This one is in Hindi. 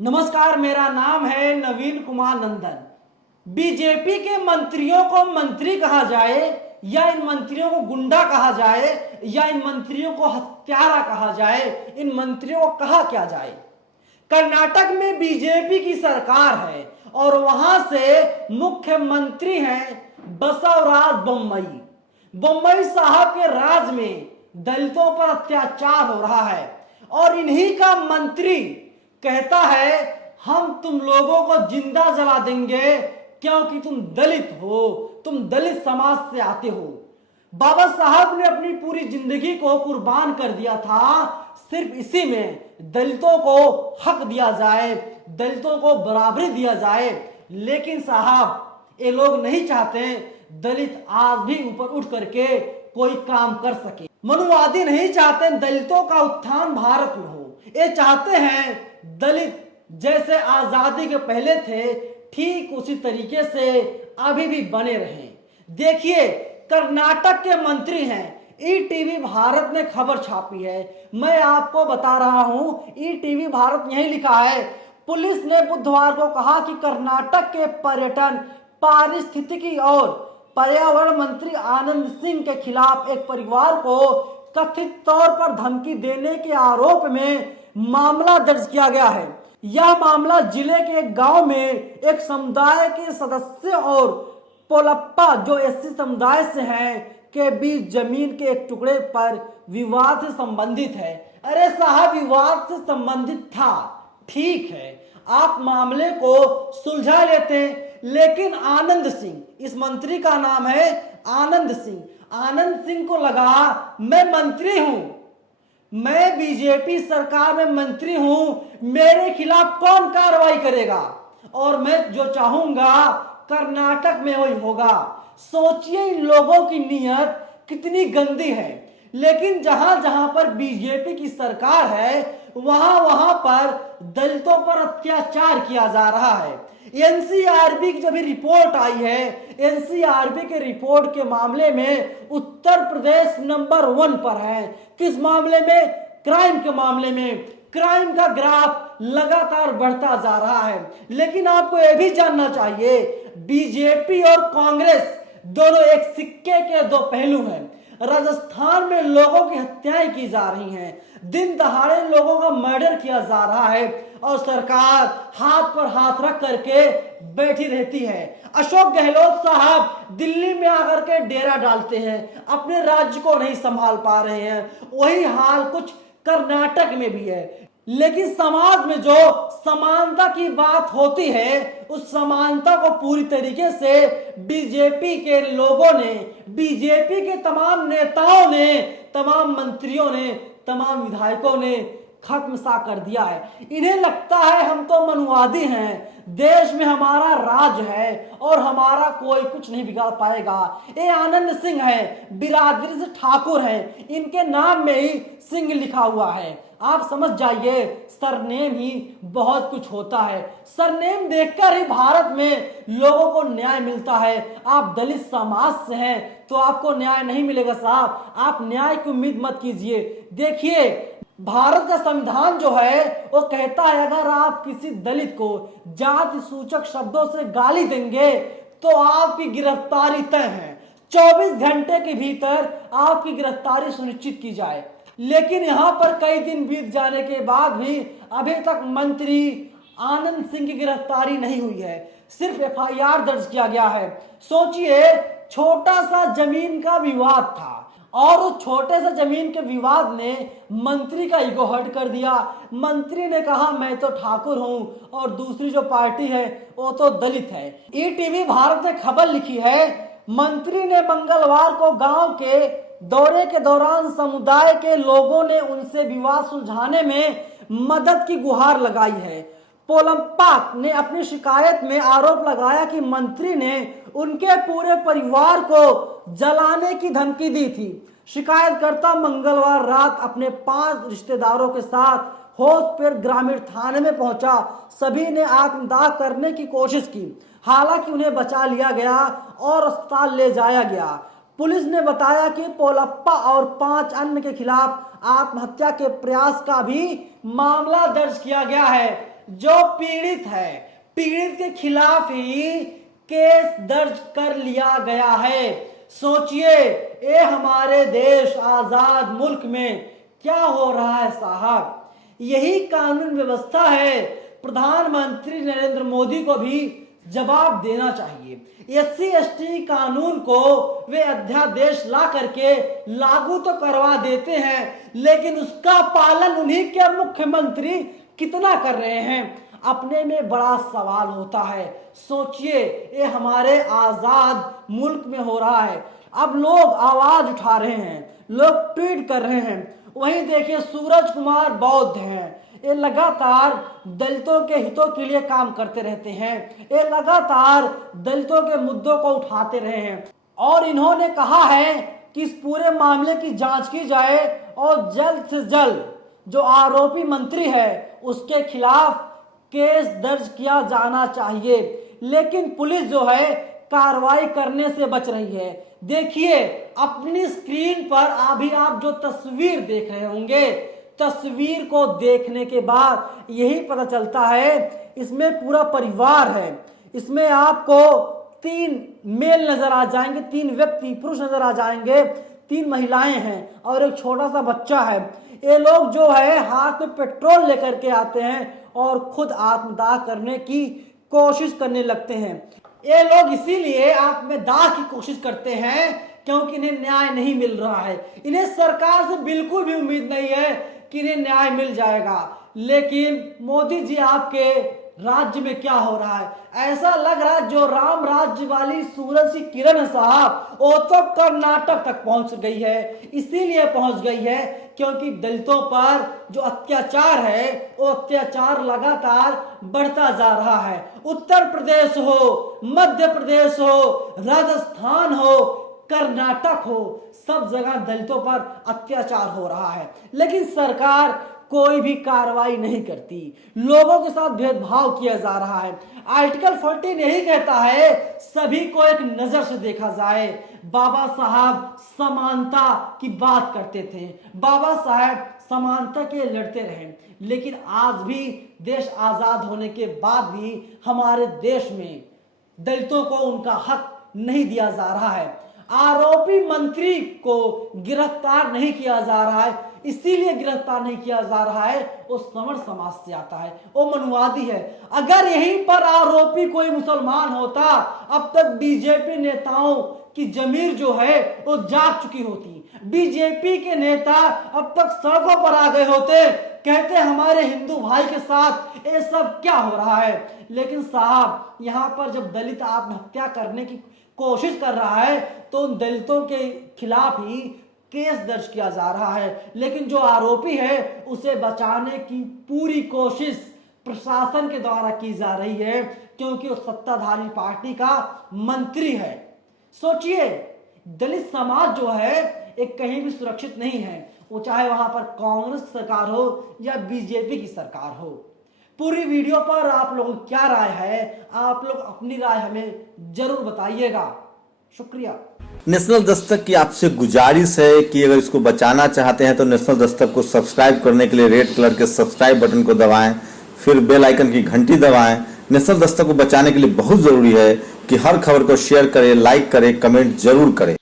नमस्कार, मेरा नाम है नवीन कुमार नंदन। बीजेपी के मंत्रियों को मंत्री कहा जाए या इन मंत्रियों को गुंडा कहा जाए या इन मंत्रियों को हत्यारा कहा जाए, इन मंत्रियों को कहा क्या जाए। कर्नाटक में बीजेपी की सरकार है और वहां से मुख्यमंत्री हैं बसवराज बोम्मई। बोम्मई साहब के राज में दलितों पर अत्याचार हो रहा है और इन्हीं का मंत्री कहता है हम तुम लोगों को जिंदा जला देंगे क्योंकि तुम दलित हो, तुम दलित समाज से आते हो। बाबा साहब ने अपनी पूरी जिंदगी को कुर्बान कर दिया था सिर्फ इसी में दलितों को हक दिया जाए, दलितों को बराबरी दिया जाए। लेकिन साहब ये लोग नहीं चाहते दलित आज भी ऊपर उठ करके कोई काम कर सके। मनुवादी नहीं चाहते दलितों का उत्थान भारत में हो। ये चाहते हैं दलित जैसे आजादी के पहले थे ठीक उसी तरीके से अभी भी बने रहें। देखिए, कर्नाटक के मंत्री हैं। ईटीवी भारत ने खबर छापी है, मैं आपको बता रहा हूं। ईटीवी भारत यही लिखा है, पुलिस ने बुधवार को कहा कि कर्नाटक के पर्यटन, पारिस्थितिकी और पर्यावरण मंत्री आनंद सिंह के खिलाफ एक परिवार को कथित तौर पर धमकी देने के आरोप में मामला दर्ज किया गया है। यह मामला जिले के एक गांव में एक समुदाय के सदस्य और पोलप्पा जो एससी समुदाय से हैं के बीच जमीन के एक टुकड़े पर विवाद से संबंधित है। अरे साहब, विवाद से संबंधित था, ठीक है, आप मामले को सुलझा लेते हैं। लेकिन आनंद सिंह, इस मंत्री का नाम है आनंद सिंह, आनंद सिंह को लगा मैं मंत्री हूं, मैं बीजेपी सरकार में मंत्री हूं, मेरे खिलाफ कौन कार्रवाई करेगा और मैं जो चाहूंगा कर्नाटक में वही होगा। सोचिए इन लोगों की नीयत कितनी गंदी है। लेकिन जहां जहां पर बीजेपी की सरकार है वहां वहां पर दलितों पर अत्याचार किया जा रहा है। एनसीआरबी की जब रिपोर्ट आई है, एनसीआरबी के रिपोर्ट के मामले में उत्तर प्रदेश नंबर 1 पर है। किस मामले में? क्राइम के मामले में। क्राइम का ग्राफ लगातार बढ़ता जा रहा है। लेकिन आपको यह भी जानना चाहिए, बीजेपी और कांग्रेस दोनों एक सिक्के के दो पहलू हैं। राजस्थान में लोगों की हत्याएं की जा रही हैं, दिन दहाड़े लोगों का मर्डर किया जा रहा है और सरकार हाथ पर हाथ रख करके बैठी रहती है। अशोक गहलोत साहब दिल्ली में आकर के डेरा डालते हैं, अपने राज्य को नहीं संभाल पा रहे हैं। वही हाल कुछ कर्नाटक में भी है। लेकिन समाज में जो समानता की बात होती है उस समानता को पूरी तरीके से बीजेपी के लोगों ने, बीजेपी के तमाम नेताओं ने, तमाम मंत्रियों ने, तमाम विधायकों ने खत्म सा कर दिया है। इन्हें लगता है हम तो मनुवादी हैं, देश में हमारा राज है और हमारा कोई कुछ नहीं बिगाड़ पाएगा। ये आनंद सिंह है, बिरादरी से ठाकुर हैं, इनके नाम में ही सिंह लिखा हुआ है। आप समझ जाइए, सरनेम ही बहुत कुछ होता है। सरनेम देखकर ही भारत में लोगों को न्याय मिलता है। आप दलित समाज से हैं तो आपको न्याय नहीं मिलेगा साहब, आप न्याय की उम्मीद मत कीजिए। देखिए, भारत का संविधान जो है वो कहता है अगर आप किसी दलित को जाति सूचक शब्दों से गाली देंगे तो आपकी गिरफ्तारी तय है, 24 घंटे के भीतर आपकी गिरफ्तारी सुनिश्चित की जाए। लेकिन यहां पर कई दिन बीत जाने के बाद भी अभी तक मंत्री आनंद सिंह की गिरफ्तारी नहीं हुई है, सिर्फ एफआईआर दर्ज किया गया है। सोचिए, छोटा सा जमीन का विवाद था और उस छोटे से जमीन के विवाद ने मंत्री का ईगो हर्ट कर दिया। मंत्री ने कहा मैं तो ठाकुर हूं और दूसरी जो पार्टी है वो तो दलित है। ईटीवी भारत ने खबर लिखी है, मंत्री ने मंगलवार को गांव के दौरे के दौरान समुदाय के लोगों ने उनसे विवाद सुलझाने में मदद की गुहार लगाई है। पोलप्पा ने अपनी शिकायत में आरोप लगाया कि मंत्री ने उनके पूरे परिवार को जलाने की धमकी दी थी। शिकायतकर्ता मंगलवार रात अपने 5 रिश्तेदारों के साथ होशपेर ग्रामीण थाने में पहुंचा। सभी ने आत्मदाह करने की कोशिश की, हालांकि उन्हें बचा लिया गया और अस्पताल ले जाया गया। पुलिस ने बताया कि पोलप्पा और 5 अन्य के खिलाफ आत्महत्या के प्रयास का भी मामला दर्ज किया गया है। जो पीड़ित है, पीड़ित के खिलाफ ही केस दर्ज कर लिया गया है। सोचिए ये हमारे देश आजाद मुल्क में क्या हो रहा है साहब। यही कानून व्यवस्था है। प्रधानमंत्री नरेंद्र मोदी को भी जवाब देना चाहिए। एससी एसटी कानून को वे अध्यादेश ला करके लागू तो करवा देते हैं, लेकिन उसका पालन उन्हीं के मुख्यमंत्री कितना कर रहे हैं, अपने में बड़ा सवाल होता है। सोचिए ये हमारे आजाद मुल्क में हो रहा है। अब लोग आवाज उठा रहे हैं, लोग ट्वीट कर रहे हैं। वहीं देखिए सूरज कुमार बौद्ध हैं, ये लगातार दलितों के हितों के लिए काम करते रहते हैं, ये लगातार दलितों के मुद्दों को उठाते रहे हैं और इन्होंने कहा है कि इस पूरे मामले की जांच की जाए और जल्द से जल्द जो आरोपी मंत्री है उसके खिलाफ केस दर्ज किया जाना चाहिए। लेकिन पुलिस जो है कार्रवाई करने से बच रही है। देखिए अपनी स्क्रीन पर अभी आप जो तस्वीर देख रहे होंगे, तस्वीर को देखने के बाद यही पता चलता है इसमें पूरा परिवार है। इसमें आपको 3 मेल नजर आ जाएंगे, 3 व्यक्ति पुरुष नजर आ जाएंगे, 3 महिलाएं हैं और एक छोटा सा बच्चा है। ये लोग जो है हाथ में पेट्रोल लेकर के आते हैं और खुद आत्मदाह करने की कोशिश करने लगते हैं। ये लोग इसीलिए आत्मदाह की कोशिश करते हैं क्योंकि इन्हें न्याय नहीं मिल रहा है। इन्हें सरकार से बिल्कुल भी उम्मीद नहीं है कि इन्हें न्याय मिल जाएगा। लेकिन मोदी जी आपके राज्य में क्या हो रहा है, ऐसा लग रहा है जो राम राज्य वाली सूरज की किरण है साहब, वो तो कर्नाटक तक पहुंच गई है। इसीलिए पहुंच गई है क्योंकि दलितों पर जो अत्याचार है वो अत्याचार लगातार बढ़ता जा रहा है। उत्तर प्रदेश हो, मध्य प्रदेश हो, राजस्थान हो, कर्नाटक हो, सब जगह दलितों पर अत्याचार हो रहा है, लेकिन सरकार कोई भी कार्रवाई नहीं करती। लोगों के साथ भेदभाव किया जा रहा है। आर्टिकल 14 यही कहता है सभी को एक नजर से देखा जाए। बाबा साहब समानता की बात करते थे, बाबा साहब समानता के लिए लड़ते रहे, लेकिन आज भी देश आजाद होने के बाद भी हमारे देश में दलितों को उनका हक नहीं दिया जा रहा है। आरोपी मंत्री को गिरफ्तार नहीं किया जा रहा है। इसीलिए गिरफ्तार नहीं किया जा रहा है, वो सवर्ण समाज से आता है, वो मनुवादी है। अगर यहीं पर आरोपी कोई मुसलमान होता, अब तक बीजेपी नेताओं की जमीर जो है वो जाग चुकी होती। बीजेपी के नेता अब तक सड़कों पर आ गए होते, कहते हमारे हिंदू भाई के साथ ये सब क्या हो रहा है। लेकिन साहब यहाँ पर जब दलित आत्महत्या करने की कोशिश कर रहा है तो उन दलितों के खिलाफ ही केस दर्ज किया जा रहा है, लेकिन जो आरोपी है उसे बचाने की पूरी कोशिश प्रशासन के द्वारा की जा रही है क्योंकि वो सत्ताधारी पार्टी का मंत्री है। सोचिए दलित समाज जो है एक कहीं भी सुरक्षित नहीं है, वो चाहे वहां पर कांग्रेस की सरकार हो या बीजेपी की सरकार हो। पूरी वीडियो पर आप लोगों की क्या राय है, आप लोग अपनी राय हमें जरूर बताइएगा। शुक्रिया। नेशनल दस्तक की आपसे गुजारिश है कि अगर इसको बचाना चाहते हैं तो नेशनल दस्तक को सब्सक्राइब करने के लिए रेड कलर के सब्सक्राइब बटन को दबाएं, फिर बेल आइकन की घंटी दबाएं। नेशनल दस्तक को बचाने के लिए बहुत जरूरी है कि हर खबर को शेयर करें, लाइक करें, कमेंट जरूर करें।